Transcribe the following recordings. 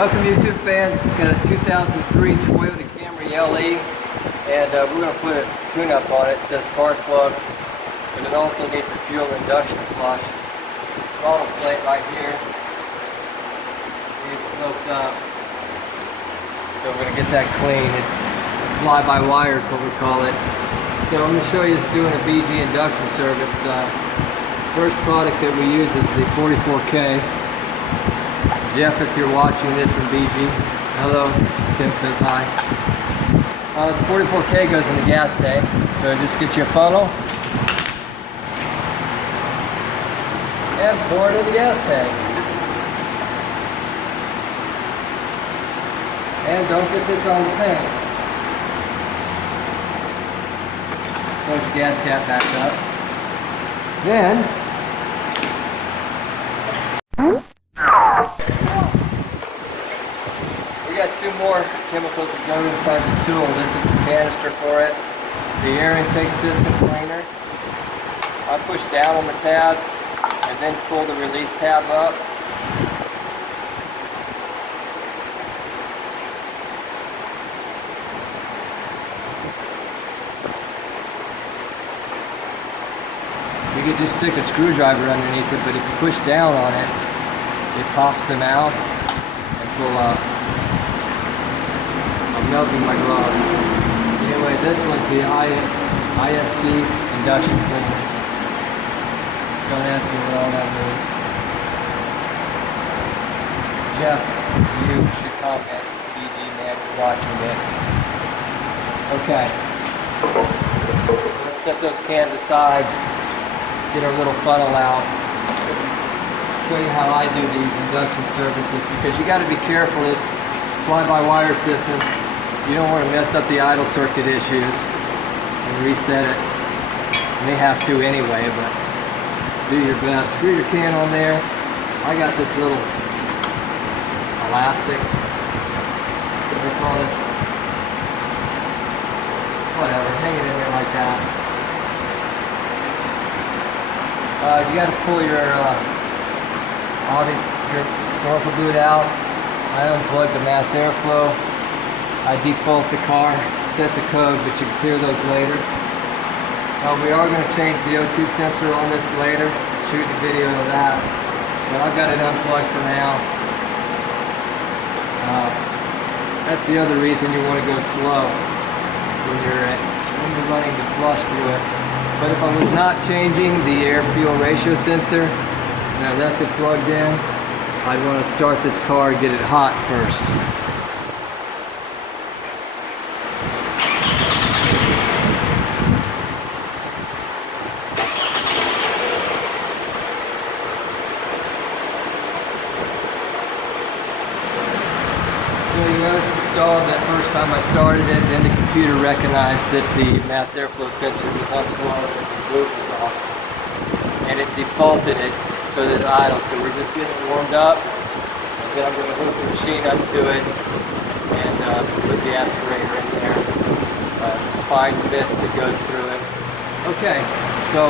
Welcome YouTube fans. We've got a 2003 Toyota Camry LE, and we're going to put a tune-up on it. It says spark plugs, but it also needs a fuel induction flush. Throttle plate right here needs hooked up, so we're going to get that clean. It's fly-by-wire is what we call it. So I'm going to show you it's doing a BG induction service. First product that we use is the 44K. Jeff, if you're watching this from BG, hello. Tim says hi. The 44K goes in the gas tank, so just get your funnel and pour it in the gas tank. And don't get this on the paint. Close your gas cap back up. Then we got two more chemicals that go inside the tool. This is the canister for it. The air intake system cleaner. I push down on the tabs and then pull the release tab up. You could just stick a screwdriver underneath it, but if you push down on it, it pops them out and pull up. I'm melting my gloves. Anyway, this one's the ISC induction cleaner. Don't ask me what all that means. Jeff, you should comment. BG man, you're watching this. Okay. Let's set those cans aside. Get our little funnel out. Show you how I do these induction services, because you got to be careful. It fly-by-wire system. You don't want to mess up the idle circuit issues and reset it. You may have to anyway, but do your best. Screw your can on there. I got this little elastic. What do you call this? Whatever. Hang it in there like that. You got to pull your snorkel boot out. I unplug the mass airflow. I default the car, sets a code, but you can clear those later. We are going to change the O2 sensor on this later, shoot a video of that, but I've got it unplugged for now. That's the other reason you want to go slow when you're running the flush through it. But if I was not changing the air-fuel ratio sensor and I left it plugged in, I'd want to start this car and get it hot first. So you notice installed that first time I started it, then the computer recognized that the mass airflow sensor was unplugged and the boot was off, and it defaulted it so that it's idle. So we're just getting it warmed up, and then I'm going to hook the machine up to it and put the aspirator in there, find the mist that goes through it. Okay, so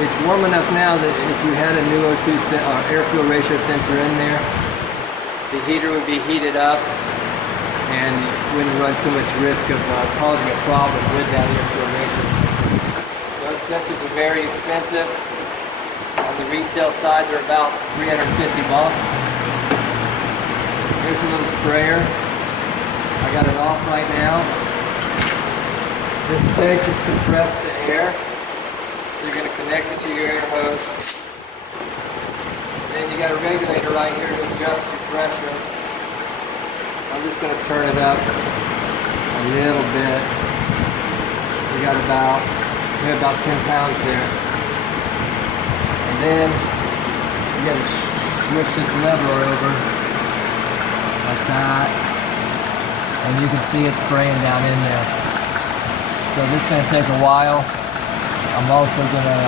it's warm enough now that if you had a new O2 air-fuel ratio sensor in there, the heater would be heated up and you wouldn't run so much risk of causing a problem with that air-fuel ratio sensor. Those sensors are very expensive. On the retail side, they're about $350. Here's a little sprayer. I got it off right now. This tank is compressed to air, so you're going to connect it to your air hose. Then you got a regulator right here to adjust your pressure. I'm just going to turn it up a little bit. We have about 10 pounds there. And then you got to switch this lever over like that, and you can see it spraying down in there. So this is going to take a while. I'm also going to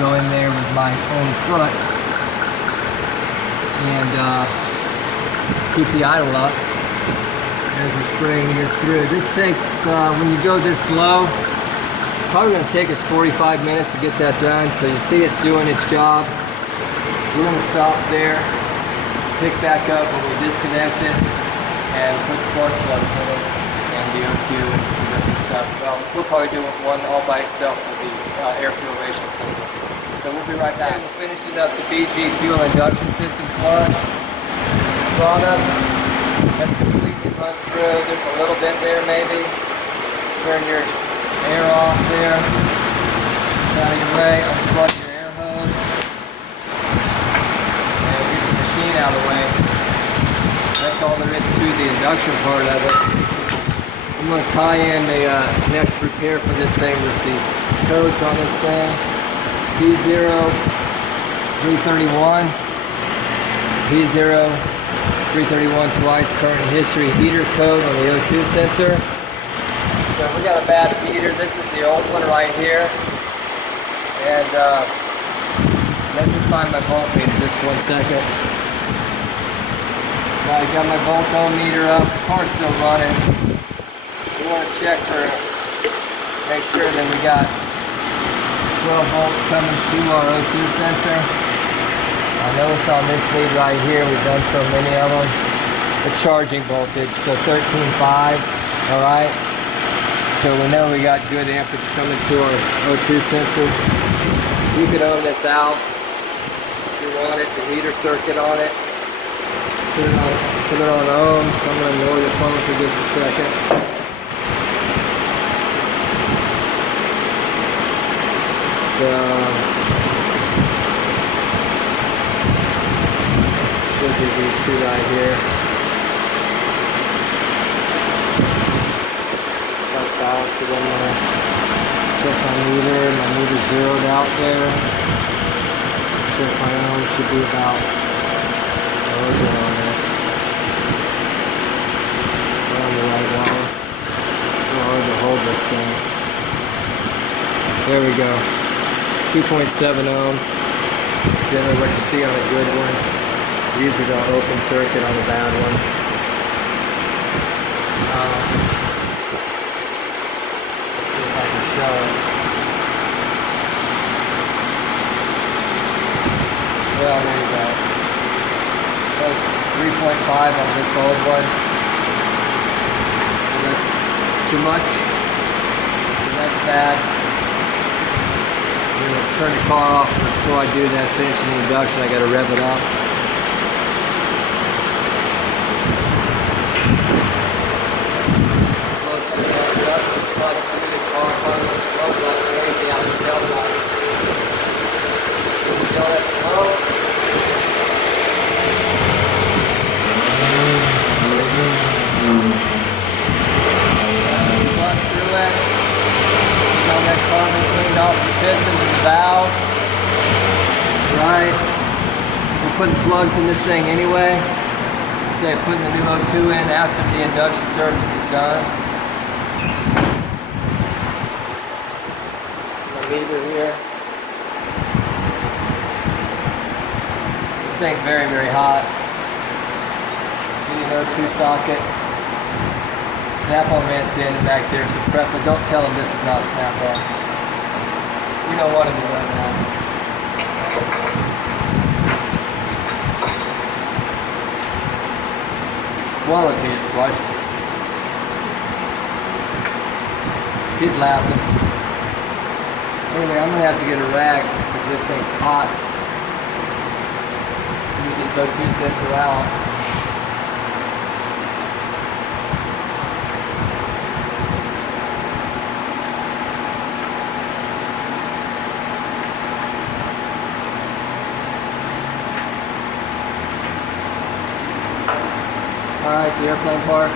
go in there with my own foot and keep the idle up as we're spraying here through. This takes, when you go this slow, probably going to take us 45 minutes to get that done. So you see it's doing its job. We're going to stop there pick back up when we disconnect it and put spark plugs in it and the O2 and some different stuff. Well, we'll probably do one all by itself with the air fuel ratio sensor. So we'll be right back. We're finishing up the BG fuel induction system plug product. That's completely run through. There's a little bit there maybe. Turn your air off there. It's out of your way. Unplug your air hose. And get the machine out of the way. That's all there is to the induction part of it. I'm going to tie in the next repair for this thing with the codes on this thing. P0 331. P0 331 twice current history heater code on the O2 sensor. So we got a bad heater. This is the old one right here. And let me find my voltmeter just 1 second. Now I got my voltometer up. The car's still running. We want to check for, make sure that we got 12 volts coming to our O2 sensor. I notice on this lead right here, we've done so many of them. The charging voltage, so 13.5, all right? So we know we got good amperage coming to our O2 sensor. You could own this out if you want it, the heater circuit on it. Put it on ohms. I'm going to lower the phone for just a second. Should be these two right here. Got balance it in there. Check my meter. My meter's zeroed out there. Check my own. Should be about. Oh, we're good on this. We're on the right wire. It's so hard to hold this thing. There we go. 2.7 ohms. Generally what you see on a good one. Usually on open circuit on the bad one. Let's see if I can show it. Well, there you go. That's 3.5 on this old one. So that's too much. So that's bad. I'm going to turn the car off before I do that finishing the induction. I got to rev it up. Valves, right? We're putting plugs in this thing anyway. Say putting the new O2 in after the induction service is done. The meter here. This thing's very, very hot. See the O2 socket. Snap-on man standing back there, so preferably don't tell him this is not snap-on. We don't want to do that now. Quality is priceless. He's laughing. Anyway, I'm going to have to get a rag because this thing's hot. Let's move this O2 sensor out. Alright, the airplane part.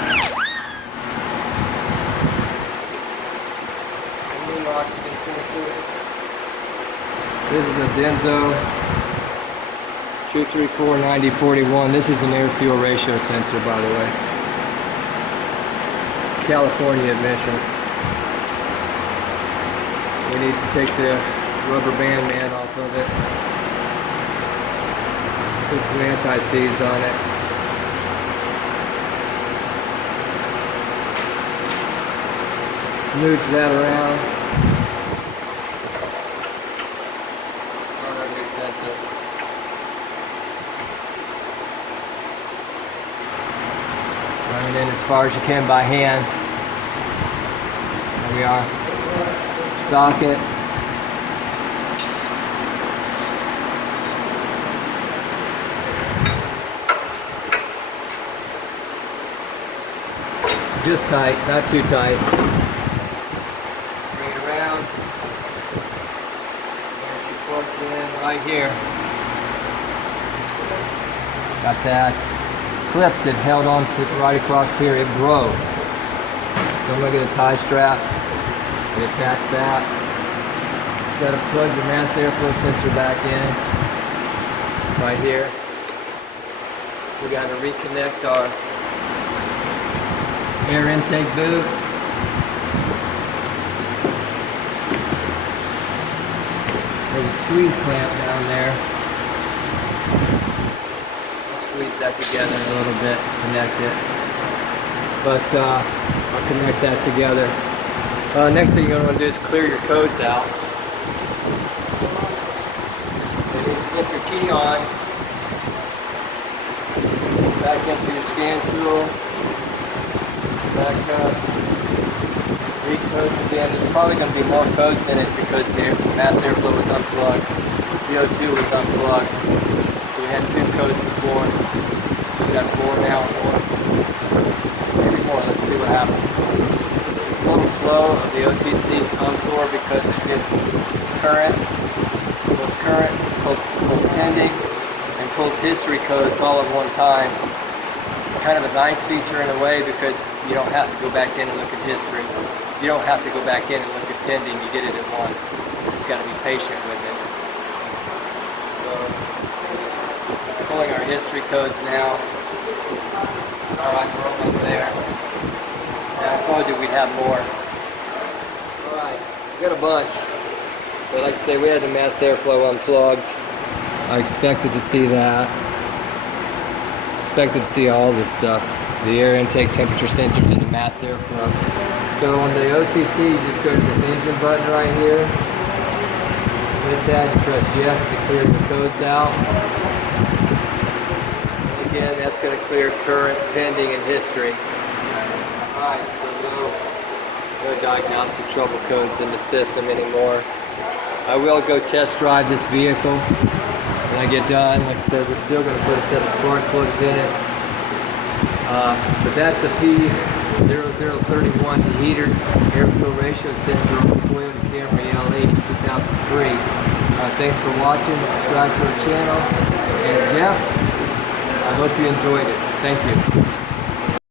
New oxygen sensor. This is a Denso 2349041. This is an air fuel ratio sensor, by the way. California emissions. We need to take the rubber band man off of it. Put some anti-seize on it. Smooch that around. Start our new sensor. and then as far as you can by hand. There we are. Socket. Just tight, not too tight. Bring it around. And she plugs in right here. Got that clip that held on to right across here. It broke. So I'm gonna get a tie strap and attach that. Got to plug the mass airflow sensor back in right here. We got to reconnect our air intake boot. There's a squeeze clamp down there. I'll squeeze that together a little bit, connect it. But I'll connect that together. Next thing you're going to do is clear your codes out. So you flip your key on, back into your scan tool. Back up, read codes again. There's probably going to be more codes in it because the mass airflow was unplugged. The O2 was unplugged. So we had 2 codes before. We got 4 now, or maybe more. Let's see what happens. It's a little slow of the OTC contour because it gets current, pulls pending, and pulls history codes all at one time. It's kind of a nice feature in a way because you don't have to go back in and look at history. You don't have to go back in and look at pending. You get it at once. You just got to be patient with it. So, pulling our history codes now. Alright, we're almost there. And I told you we'd have more. Alright, we got a bunch. But like I say, we had the mass airflow unplugged. I expected to see that. Expected to see all this stuff. The air intake temperature sensors and the mass airflow. So on the OTC, you just go to this engine button right here. Hit that, you press yes to clear your codes out. And again, that's going to clear current, pending, and history. Alright, so no diagnostic trouble codes in the system anymore. I will go test drive this vehicle when I get done. Like I said, we're still going to put a set of spark plugs in it. But that's a P0031 heater airflow ratio sensor on the Toyota Camry LE 2003. Thanks for watching. Subscribe to our channel. And Jeff, I hope you enjoyed it. Thank you.